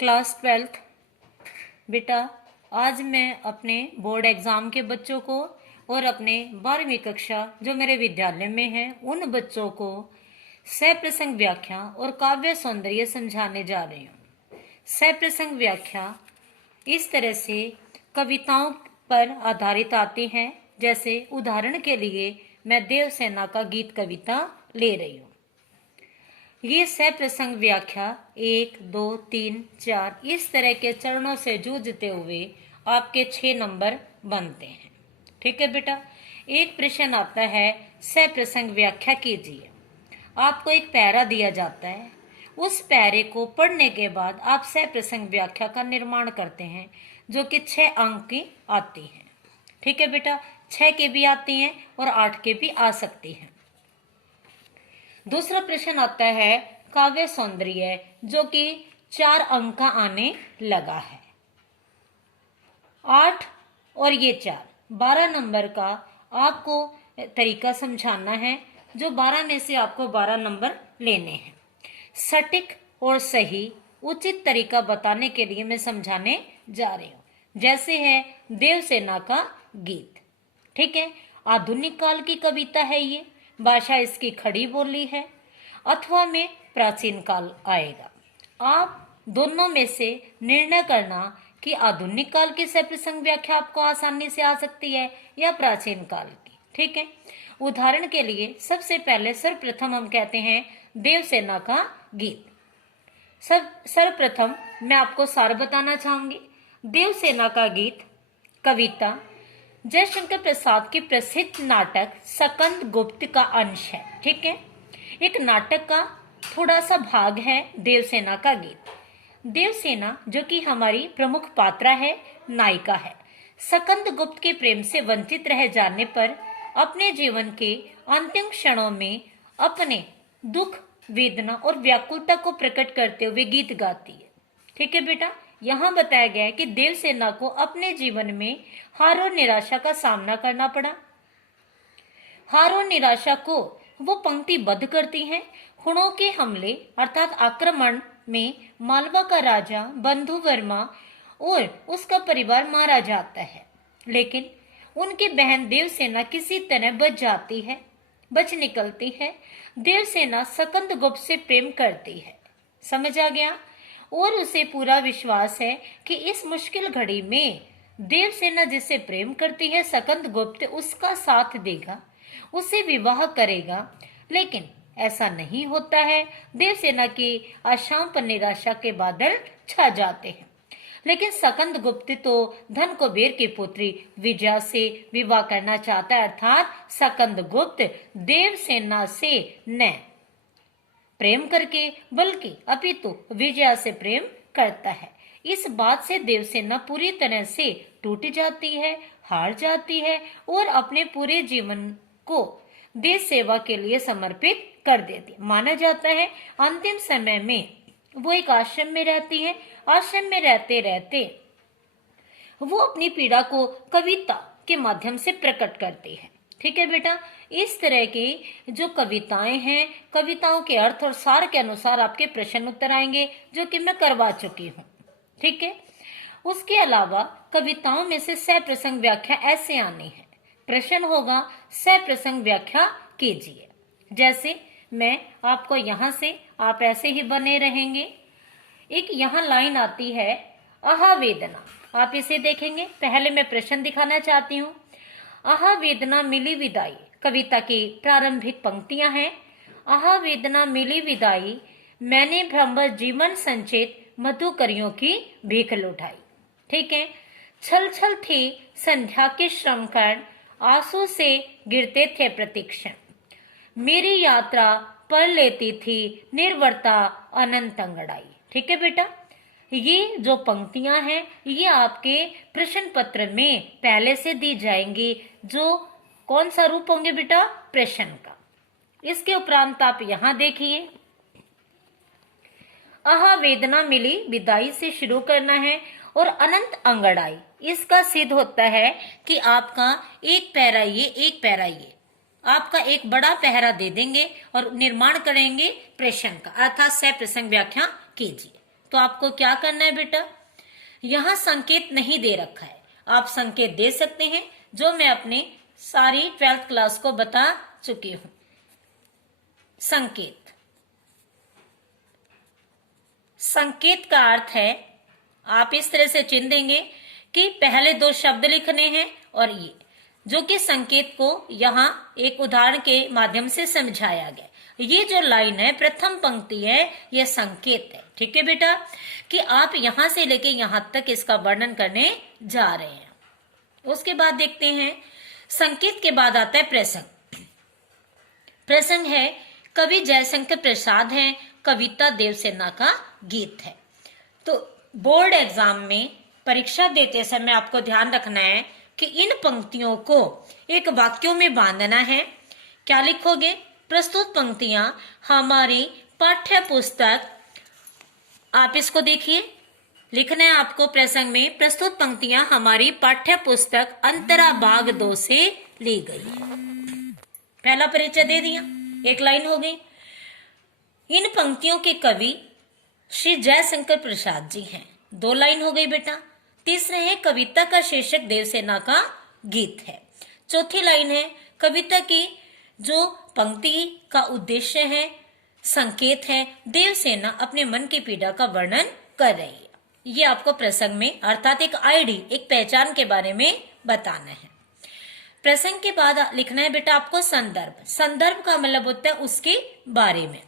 Class 12th। बेटा, आज मैं अपने बोर्ड एग्जाम के बच्चों को और अपने 12वीं कक्षा जो मेरे विद्यालय में हैं उन बच्चों को सप्रसंग व्याख्या और काव्य सौंदर्य समझाने जा रही हूँ। सप्रसंग व्याख्या इस तरह से कविताओं पर आधारित आती हैं। जैसे उदाहरण के लिए मैं देवसेना का गीत कविता ले रही हूँ। ये सप्रसंग व्याख्या 1, 2, 3, 4 इस तरह के चरणों से जूझते हुए आपके 6 नंबर बनते हैं। ठीक है बेटा। एक प्रश्न आता है, सप्रसंग व्याख्या कीजिए। आपको एक पैरा दिया जाता है। उस पैरे को पढ़ने के बाद आप सप्रसंग व्याख्या का निर्माण करते हैं, जो कि 6 अंक की आती है। ठीक है बेटा। 6 के भी आती हैं और 8 के भी आ सकती हैं। दूसरा प्रश्न आता है काव्य सौंदर्य, जो कि 4 अंक का आने लगा है। 8 और ये 4, 12 नंबर का आपको तरीका समझाना है, जो 12 में से आपको 12 नंबर लेने हैं। सटीक और सही उचित तरीका बताने के लिए मैं समझाने जा रही हूँ। जैसे है देवसेना का गीत। ठीक है। आधुनिक काल की कविता है ये, भाषा इसकी खड़ी बोली है, अथवा में प्राचीन काल आएगा। आप दोनों में से निर्णय करना कि आधुनिक काल की सप्रसंग व्याख्या आपको आसानी से आ सकती है या प्राचीन काल की। ठीक है। उदाहरण के लिए सबसे पहले सर्वप्रथम हम कहते हैं देवसेना का गीत। सर्वप्रथम मैं आपको सार बताना चाहूंगी। देवसेना का गीत कविता जयशंकर प्रसाद की प्रसिद्ध नाटक सकंद गुप्त का अंश है। ठीक है। एक नाटक का थोड़ा सा भाग है देवसेना का गीत। देवसेना जो कि हमारी प्रमुख पात्रा है, नायिका है, सकंद गुप्त के प्रेम से वंचित रह जाने पर अपने जीवन के अंतिम क्षणों में अपने दुख, वेदना और व्याकुलता को प्रकट करते हुए गीत गाती है। ठीक है बेटा। यहाँ बताया गया है कि देवसेना को अपने जीवन में हार और निराशा का सामना करना पड़ा। हार और निराशा को वो पंक्तिबद्ध करती हैं। हुणों के हमले अर्थात आक्रमण में मालवा का राजा बंधु वर्मा और उसका परिवार मारा जाता है, लेकिन उनकी बहन देवसेना किसी तरह बच निकलती है। देवसेना सकंद गुप्त से प्रेम करती है, समझ आ गया, और उसे पूरा विश्वास है कि इस मुश्किल घड़ी में देवसेना जिससे प्रेम करती है सकंद गुप्त उसका साथ देगा, उससे विवाह करेगा। लेकिन ऐसा नहीं होता है। देवसेना की आशाओं पर निराशा के बादल छा जाते हैं। लेकिन सकंद गुप्त तो धन कुबेर की पुत्री विजया से विवाह करना चाहता है, अर्थात सकंद गुप्त देवसेना से न प्रेम करके बल्कि अपितु विजया से प्रेम करता है। इस बात से देवसेना पूरी तरह से टूट जाती है, हार जाती है और अपने पूरे जीवन को देश सेवा के लिए समर्पित कर देती है। माना जाता है अंतिम समय में वो एक आश्रम में रहती है। आश्रम में रहते रहते वो अपनी पीड़ा को कविता के माध्यम से प्रकट करती है। ठीक है बेटा। इस तरह की जो कविताएं हैं, कविताओं के अर्थ और सार के अनुसार आपके प्रश्न उत्तर आएंगे, जो कि मैं करवा चुकी हूँ। ठीक है। उसके अलावा कविताओं में से सप्रसंग व्याख्या ऐसे आनी है। प्रश्न होगा सप्रसंग व्याख्या कीजिए। जैसे मैं आपको यहाँ से, आप ऐसे ही बने रहेंगे। एक यहाँ लाइन आती है आहा वेदना, आप इसे देखेंगे। पहले मैं प्रश्न दिखाना चाहती हूँ। आहा वेदना मिली विदाई कविता की प्रारंभिक पंक्तियां हैं। आहा वेदना मिली विदाई, मैंने भ्रमर जीवन संचित मधुकरियों की भीख लुटाई। ठीक है। छल छल थी संध्या के श्रम कर्ण, आंसू से गिरते थे प्रतीक्षण, मेरी यात्रा पर लेती थी निर्वरता अनंत अंगड़ाई। ठीक है बेटा। ये जो पंक्तियां हैं ये आपके प्रश्न पत्र में पहले से दी जाएंगी, जो कौन सा रूप होंगे बेटा, प्रश्न का। इसके उपरांत आप यहाँ देखिए, आहा वेदना मिली विदाई से शुरू करना है और अनंत अंगड़ाई, इसका सिद्ध होता है कि आपका एक पैरा ये आपका एक बड़ा पहरा दे देंगे और निर्माण करेंगे प्रश्न का, अर्थात सप्रसंग व्याख्या कीजिए। तो आपको क्या करना है बेटा, यहां संकेत नहीं दे रखा है, आप संकेत दे सकते हैं जो मैं अपने सारी 12th क्लास को बता चुकी हूं। संकेत, संकेत का अर्थ है आप इस तरह से चिन्ह देंगे कि पहले दो शब्द लिखने हैं और ये जो कि संकेत को यहां एक उदाहरण के माध्यम से समझाया गया। ये जो लाइन है, प्रथम पंक्ति है, यह संकेत है। ठीक है बेटा, कि आप यहां से लेके यहां तक इसका वर्णन करने जा रहे हैं। उसके बाद देखते हैं, संकेत के बाद आता है प्रसंग। प्रसंग है कवि जयशंकर प्रसाद है, कविता देवसेना का गीत है। तो बोर्ड एग्जाम में परीक्षा देते समय आपको ध्यान रखना है कि इन पंक्तियों को एक वाक्यों में बांधना है। क्या लिखोगे, प्रस्तुत पंक्तियां हमारी पाठ्य पुस्तक, आप इसको देखिए, लिखना है आपको प्रसंग में, प्रस्तुत पंक्तियां हमारी पाठ्य पुस्तक अंतरा भाग 2 से ली गई। पहला परिचय दे दिया, एक लाइन हो गई। इन पंक्तियों के कवि श्री जयशंकर प्रसाद जी हैं, 2 लाइन हो गई बेटा। तीसरे है कविता का शीर्षक देवसेना का गीत है। चौथी लाइन है कविता की जो पंक्ति का उद्देश्य है, संकेत है, देवसेना अपने मन की पीड़ा का वर्णन कर रही है। ये आपको प्रसंग में अर्थात एक आईडी, एक पहचान के बारे में बताना है। प्रसंग के बाद लिखना है बेटा आपको संदर्भ। संदर्भ का मतलब होता है उसके बारे में।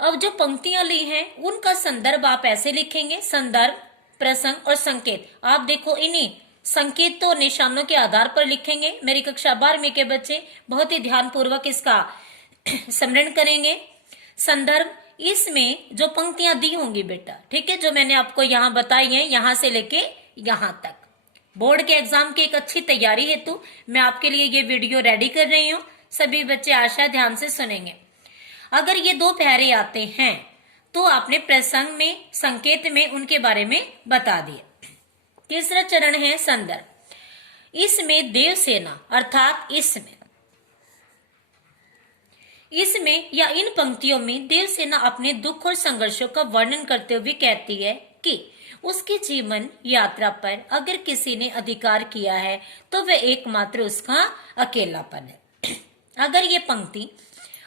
अब जो पंक्तियां ली हैं उनका संदर्भ आप ऐसे लिखेंगे, संदर्भ, प्रसंग और संकेत। आप देखो इन्हीं संकेत तो निशानों के आधार पर लिखेंगे। मेरी कक्षा 12वीं के बच्चे बहुत ही ध्यान पूर्वक इसका स्मरण करेंगे। संदर्भ, इसमें जो पंक्तियां दी होंगी बेटा, ठीक है, जो मैंने आपको यहाँ बताई है, यहां से लेके यहां तक। बोर्ड के एग्जाम की एक अच्छी तैयारी हेतु मैं आपके लिए ये वीडियो रेडी कर रही हूँ। सभी बच्चे आशा ध्यान से सुनेंगे। अगर ये 2 पैरे आते हैं तो आपने प्रसंग में, संकेत में उनके बारे में बता दिया। तीसरा चरण है संदर्भ। इसमें देवसेना अर्थात इसमें या इन पंक्तियों में देवसेना अपने दुख और संघर्षों का वर्णन करते हुए कहती है कि उसके जीवन यात्रा पर अगर किसी ने अधिकार किया है तो वह एकमात्र उसका अकेलापन है। अगर ये पंक्ति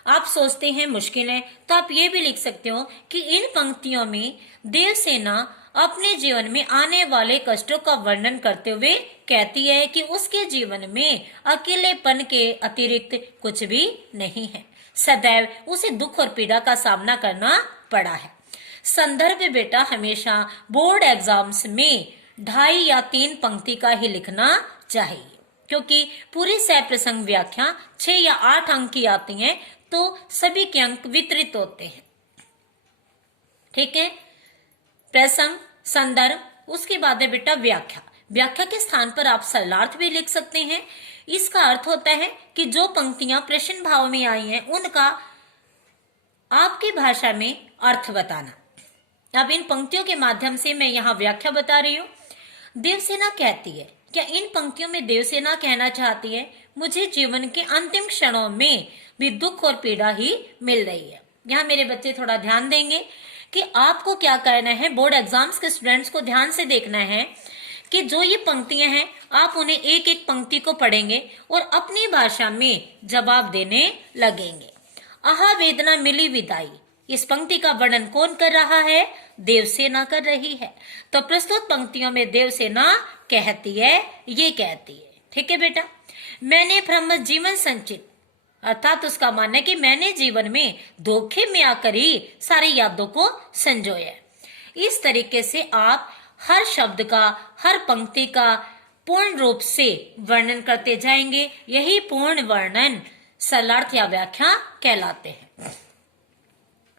आप सोचते हैं मुश्किल है तो आप ये भी लिख सकते हो कि इन पंक्तियों में देवसेना अपने जीवन में आने वाले कष्टों का वर्णन करते हुए कहती है कि उसके जीवन में अकेलेपन के अतिरिक्त कुछ भी नहीं है, सदैव उसे दुख और पीड़ा का सामना करना पड़ा है। संदर्भ बेटा हमेशा बोर्ड एग्जाम्स में 2.5 या 3 पंक्ति का ही लिखना चाहिए, क्योंकि पूरी सह प्रसंग व्याख्या 6 या 8 अंक की आती हैं तो सभी के अंक वितरित होते हैं। ठीक है, प्रसंग, संदर्भ, उसके बाद है बेटा व्याख्या। व्याख्या के स्थान पर आप सरलार्थ भी लिख सकते हैं। इसका अर्थ होता है कि जो पंक्तियां प्रश्न भाव में आई हैं उनका आपकी भाषा में अर्थ बताना। अब इन पंक्तियों के माध्यम से मैं यहाँ व्याख्या बता रही हूँ। देवसेना कहती है, क्या इन पंक्तियों में देवसेना कहना चाहती है मुझे जीवन के अंतिम क्षणों में भी दुख और पीड़ा ही मिल रही है। यहाँ मेरे बच्चे थोड़ा ध्यान देंगे कि आपको क्या करना है। बोर्ड एग्जाम्स के स्टूडेंट्स को ध्यान से देखना है कि जो ये पंक्तियां हैं आप उन्हें एक एक पंक्ति को पढ़ेंगे और अपनी भाषा में जवाब देने लगेंगे। आहा वेदना मिली विदाई, इस पंक्ति का वर्णन कौन कर रहा है? देवसेना कर रही है। तो प्रस्तुत पंक्तियों में देवसेना कहती है, ये कहती है। ठीक है बेटा, मैंने ब्रह्म जीवन संचित, अर्थात उसका मानना है कि मैंने जीवन में धोखे में आकर ही सारी यादों को संजोया। इस तरीके से आप हर शब्द का, हर पंक्ति का पूर्ण रूप से वर्णन करते जाएंगे। यही पूर्ण वर्णन सरलार्थ या व्याख्या कहलाते हैं।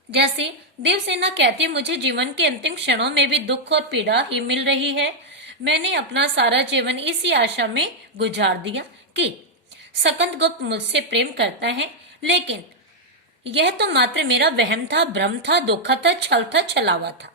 जैसे देवसेना कहती है, मुझे जीवन के अंतिम क्षणों में भी दुख और पीड़ा ही मिल रही है। मैंने अपना सारा जीवन इसी आशा में गुजार दिया कि सकंदगुप्त मुझसे प्रेम करता है, लेकिन यह तो मात्र मेरा वहम था, भ्रम था, धोखा था, छल था, छलावा था।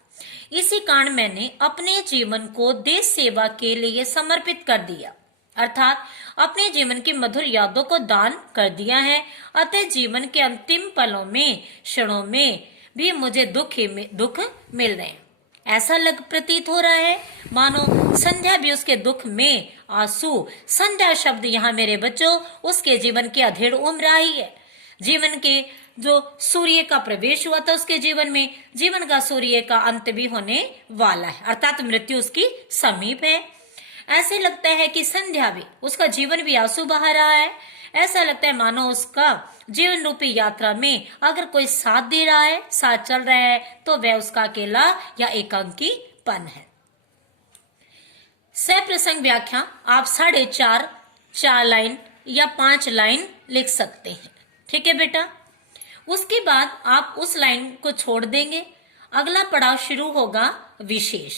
इसी कारण मैंने अपने जीवन को देश सेवा के लिए समर्पित कर दिया, अर्थात अपने जीवन की मधुर यादों को दान कर दिया है। अतः जीवन के अंतिम पलों में, क्षणों में भी मुझे दुख मिल रहे हैं। ऐसा लग प्रतीत हो रहा है मानो संध्या भी उसके दुख में आंसू। संध्या शब्द यहाँ मेरे बच्चों उसके जीवन की अधेड़ उम्र आई है। जीवन के जो सूर्य का प्रवेश हुआ था उसके जीवन में, जीवन का सूर्य का अंत भी होने वाला है, अर्थात मृत्यु उसकी समीप है। ऐसे लगता है कि संध्या भी, उसका जीवन भी आंसू बहा रहा है। ऐसा लगता है मानो उसका जीवन रूपी यात्रा में अगर कोई साथ दे रहा है, साथ चल रहा है, तो वह उसका अकेला या एकांकीपन है। सप्रसंग व्याख्या आप 4.5 4 लाइन या 5 लाइन लिख सकते हैं। ठीक है बेटा। उसके बाद आप उस लाइन को छोड़ देंगे। अगला पड़ाव शुरू होगा विशेष।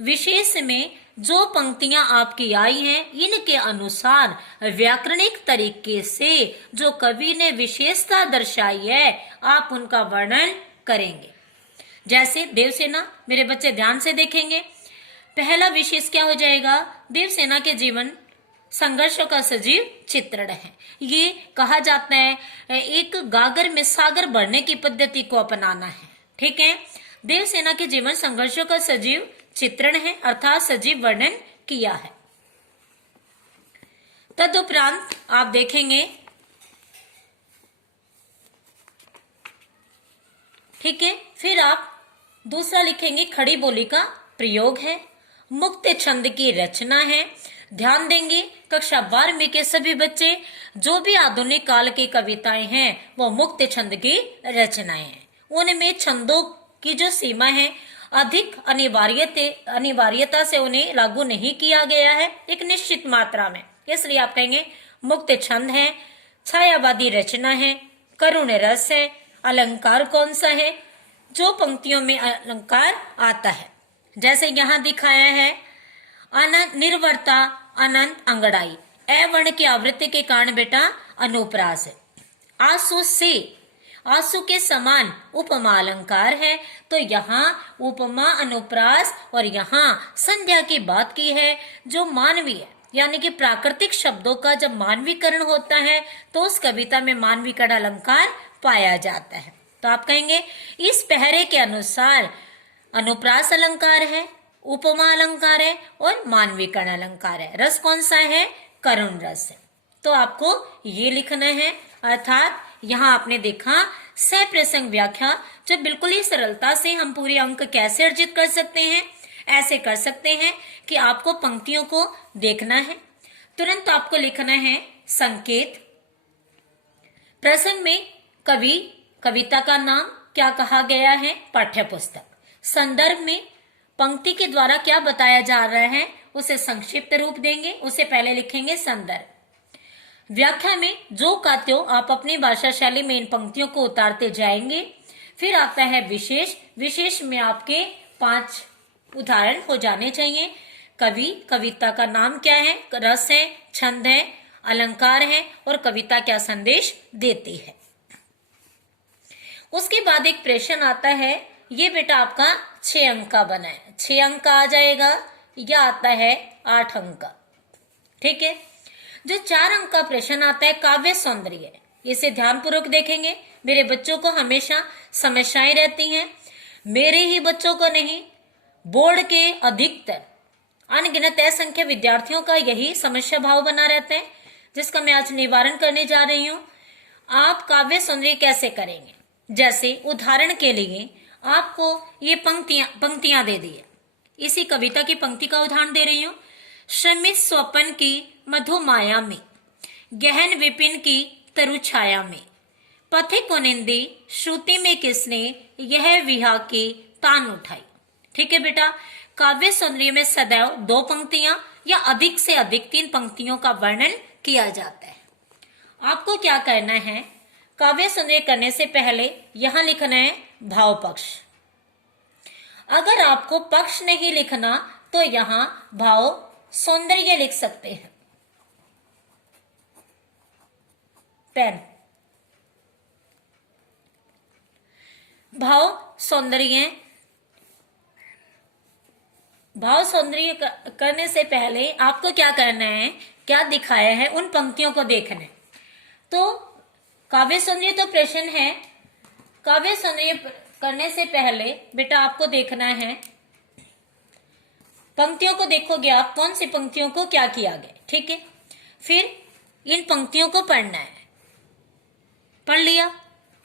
विशेष में जो पंक्तियां आपकी आई हैं, इनके अनुसार व्याकरणिक तरीके से जो कवि ने विशेषता दर्शाई है, आप उनका वर्णन करेंगे। जैसे देवसेना, मेरे बच्चे ध्यान से देखेंगे। पहला विशेष क्या हो जाएगा? देवसेना के जीवन संघर्षों का सजीव चित्रण है। ये कहा जाता है एक गागर में सागर भरने की पद्धति को अपनाना है। ठीक है। देवसेना के जीवन संघर्षों का सजीव चित्रण है, अर्थात सजीव वर्णन किया है। तदुपरांत आप देखेंगे, ठीक है, फिर आप दूसरा लिखेंगे खड़ी बोली का प्रयोग है, मुक्त छंद की रचना है। ध्यान देंगे कक्षा 12वीं के सभी बच्चे, जो भी आधुनिक काल की कविताएं हैं वो मुक्त छंद की रचनाएं हैं। उनमें छंदों की जो सीमा है अधिक अनिवार्यता से उन्हें लागू नहीं किया गया है एक निश्चित मात्रा में, इसलिए आप कहेंगे मुक्त छंद है, छायावादी रचना है, करुण रस है। अलंकार कौन सा है? जो पंक्तियों में अलंकार आता है, जैसे यहाँ दिखाया है अनंत निर्वरता, अनंत अंगड़ाई। ए वर्ण की आवृत्ति के कारण बेटा अनुप्रास है। आंसू से, आंसू के समान उपमा अलंकार है, तो यहाँ उपमा अनुप्रास और यहाँ संध्या की बात की है जो मानवीय यानी कि प्राकृतिक शब्दों का जब मानवीकरण होता है तो उस कविता में मानवीकरण अलंकार पाया जाता है। तो आप कहेंगे इस पहरे के अनुसार अनुप्रास अलंकार है, उपमा अलंकार है और मानवीकरण अलंकार है। रस कौन सा है? करुण रस है। तो आपको ये लिखना है, अर्थात यहाँ आपने देखा सप्रसंग व्याख्या जो बिल्कुल ही सरलता से हम पूरे अंक कैसे अर्जित कर सकते हैं। ऐसे कर सकते हैं कि आपको पंक्तियों को देखना है, तुरंत आपको लिखना है संकेत। प्रसंग में कवि, कविता का नाम, क्या कहा गया है, पाठ्य पुस्तक। संदर्भ में पंक्ति के द्वारा क्या बताया जा रहा है उसे संक्षिप्त रूप देंगे, उसे पहले लिखेंगे संदर्भ। व्याख्या में जो का त्यों आप अपनी भाषा शैली में इन पंक्तियों को उतारते जाएंगे। फिर आता है विशेष। विशेष में आपके 5 उदाहरण हो जाने चाहिए। कवि, कविता का नाम क्या है, रस है, छंद है, अलंकार है और कविता क्या संदेश देती है। उसके बाद एक प्रश्न आता है, ये बेटा आपका 6 अंक का बना है, 6 अंक का आ जाएगा, या आता है 8 अंक का। ठीक है। जो 4 अंक का प्रश्न आता है काव्य सौंदर्य, इसे ध्यानपूर्वक देखेंगे। मेरे बच्चों को हमेशा समस्याएं रहती हैं, मेरे ही बच्चों को नहीं, बोर्ड के अधिकतर अनगिनत असंख्य विद्यार्थियों का यही समस्या भाव बना रहता है, जिसका मैं आज निवारण करने जा रही हूँ। आप काव्य सौंदर्य कैसे करेंगे? जैसे उदाहरण के लिए आपको ये पंक्तियां दे दी है, इसी कविता की पंक्ति का उदाहरण दे रही हूँ। श्रमित स्वपन की मधुमाया में, गहन विपिन की तरु छाया में, पथिक को निंदी श्रुति में किसने, यह विहा की तान उठाई। ठीक है बेटा। काव्य सौंदर्य में सदैव 2 पंक्तियां या अधिक से अधिक 3 पंक्तियों का वर्णन किया जाता है। आपको क्या करना है, काव्य सौंदर्य करने से पहले यहां लिखना है भाव पक्ष। अगर आपको पक्ष नहीं लिखना तो यहां भाव सौंदर्य लिख सकते हैं। पेन, भाव सौंदर्य। भाव सौंदर्य करने से पहले आपको क्या करना है, क्या दिखाया है उन पंक्तियों को देखना है। तो काव्य सौंदर्य तो प्रश्न है, काव्य सौंदर्य करने से पहले बेटा आपको देखना है, पंक्तियों को देखोगे आप, कौन सी पंक्तियों को क्या किया गया, ठीक है। फिर इन पंक्तियों को पढ़ना है, पढ़ लिया।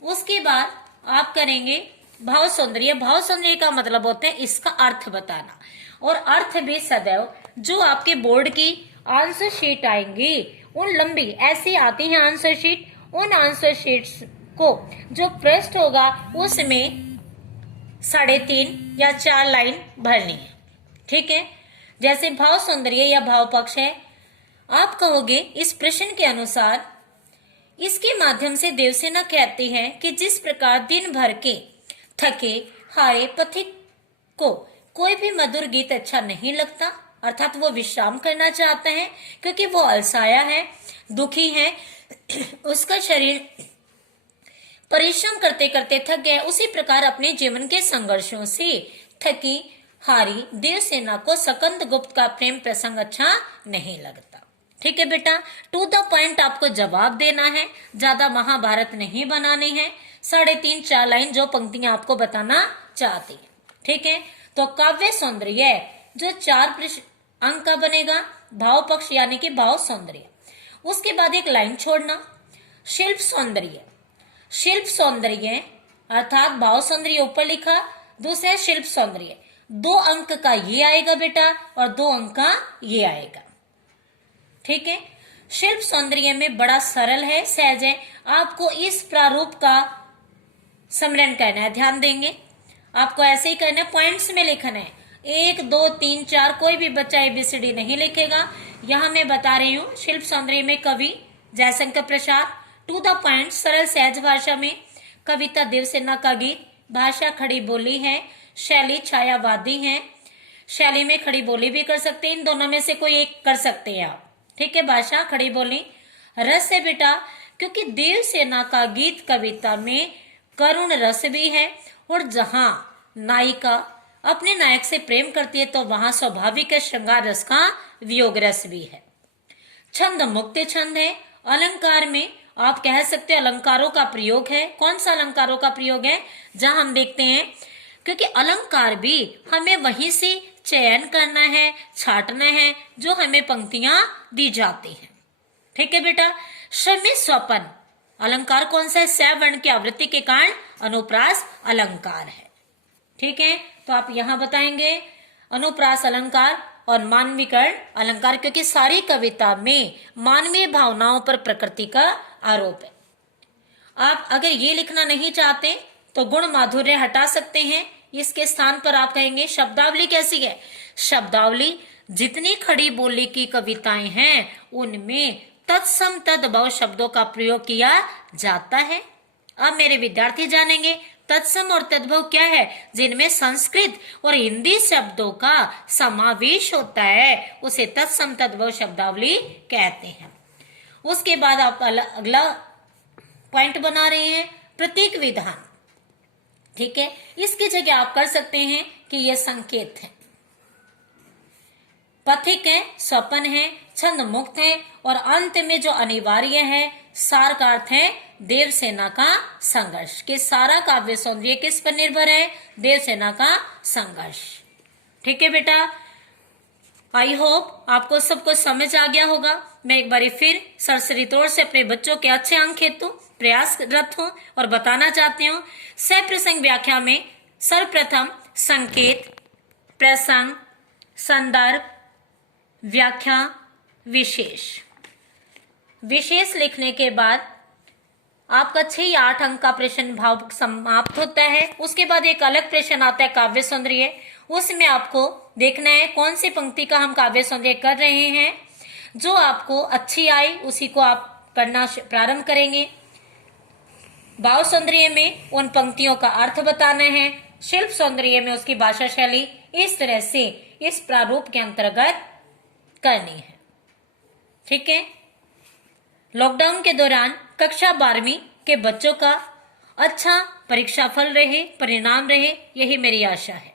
उसके बाद आप करेंगे भाव सौंदर्य। भाव सौंदर्य का मतलब होता है इसका अर्थ बताना, और अर्थ भी सदैव जो आपके बोर्ड की आंसर शीट आएंगी, उन लंबी ऐसी आती है आंसर शीट, उन आंसर शीट्स को जो पृष्ठ होगा उसमें 3.5 या 4 लाइन भरनी है, ठीक है। जैसे भाव सौंदर्य या भाव पक्ष है, आप कहोगे इस प्रश्न के अनुसार इसके माध्यम से देवसेना कहती है कि जिस प्रकार दिन भर के थके हारे पथिक को कोई भी मधुर गीत अच्छा नहीं लगता, अर्थात वो विश्राम करना चाहता है क्योंकि वो अलसाया है, दुखी है, उसका शरीर परिश्रम करते करते थक गया, उसी प्रकार अपने जीवन के संघर्षों से थकी हारी देवसेना को सकंद गुप्त का प्रेम प्रसंग अच्छा नहीं लगता, ठीक है बेटा। टू द पॉइंट आपको जवाब देना है, ज्यादा महाभारत नहीं बनानी है, 3.5-4 लाइन जो पंक्तियां आपको बताना चाहती है, ठीक है। तो काव्य सौंदर्य जो 4 अंक का बनेगा, भाव पक्ष यानी कि भाव सौंदर्य। उसके बाद एक लाइन छोड़ना, शिल्प सौंदर्य। शिल्प सौंदर्य अर्थात भाव सौंदर्य ऊपर लिखा, दूसरा शिल्प सौंदर्य। 2 अंक का ये आएगा बेटा और 2 अंक का ये आएगा, ठीक है। शिल्प सौंदर्य में बड़ा सरल है, सहज है। आपको इस प्रारूप का स्मरण करना है, ध्यान देंगे। आपको ऐसे ही करना है, पॉइंट्स में लिखना है, 1 2 3 4। कोई भी बच्चा ABCD नहीं लिखेगा। यहां मैं बता रही हूं शिल्प सौंदर्य में कवि Jaishankar Prasad, to the point सरल सहज भाषा में। कविता देवसेना का गीत, भाषा खड़ी बोली है, शैली छायावादी है। शैली में खड़ी बोली भी कर सकते हैं, इन दोनों में से कोई एक कर सकते हैं आप, ठीक है। भाषा खड़ी बोली। रस है बेटा, क्योंकि देवसेना का गीत कविता में करुण रस भी है, और जहां नायिका अपने नायक से प्रेम करती है तो वहां स्वाभाविक श्रृंगार रस का वियोग रस भी है। छंद मुक्त छंद है। अलंकार में आप कह सकते हैं अलंकारों का प्रयोग है। कौन सा अलंकारों का प्रयोग है, जहां हम देखते हैं, क्योंकि अलंकार भी हमें वहीं से चयन करना है, छाटना है जो हमें पंक्तियां दी जाती हैं, ठीक है बेटा। शमी स्वपन अलंकार कौन सा है, स वर्ण की आवृत्ति के कारण अनुप्रास अलंकार है, ठीक है। तो आप यहां बताएंगे अनुप्रास अलंकार और मानवीकरण अलंकार, क्योंकि सारी कविता में मानवीय भावनाओं पर प्रकृति का आरोप है। आप अगर ये लिखना नहीं चाहते तो गुण माधुर्य हटा सकते हैं, इसके स्थान पर आप कहेंगे शब्दावली कैसी है। शब्दावली जितनी खड़ी बोली की कविताएं हैं उनमें तत्सम तद्भव शब्दों का प्रयोग किया जाता है। अब मेरे विद्यार्थी जानेंगे तत्सम और तद्भव क्या है, जिनमें संस्कृत और हिंदी शब्दों का समावेश होता है, उसे तत्सम तद्भव शब्दावली कहते हैं। उसके बाद आप अगला पॉइंट बना रहे हैं प्रतीक विधान, ठीक है। इसकी जगह आप कर सकते हैं कि यह संकेत है, पथिक है, स्वपन है, छंद मुक्त है, और अंत में जो अनिवार्य है सार का अर्थ है देवसेना का संघर्ष। कि सारा काव्य सौंदर्य किस पर निर्भर है, देवसेना का संघर्ष, ठीक है बेटा। आई होप आपको सब कुछ समझ आ गया होगा। मैं एक बार फिर सरसरी तौर से अपने बच्चों के अच्छे अंक हेतु प्रयासरत हूं और बताना चाहती हूँ, सप्रसंग व्याख्या में सर्वप्रथम संकेत, प्रसंग, संदर्भ, व्याख्या, विशेष लिखने के बाद आपका 6 या 8 अंक का प्रश्न भाव समाप्त होता है। उसके बाद एक अलग प्रश्न आता है काव्य सौंदर्य। उसमें आपको देखना है कौन सी पंक्ति का हम काव्य सौंदर्य कर रहे हैं, जो आपको अच्छी आई उसी को आप करना प्रारंभ करेंगे। भाव सौंदर्य में उन पंक्तियों का अर्थ बताना है, शिल्प सौंदर्य में उसकी भाषा शैली, इस तरह से इस प्रारूप के अंतर्गत करनी है, ठीक है। लॉकडाउन के दौरान कक्षा 12वीं के बच्चों का अच्छा परीक्षा फल रहे, परिणाम रहे, यही मेरी आशा है।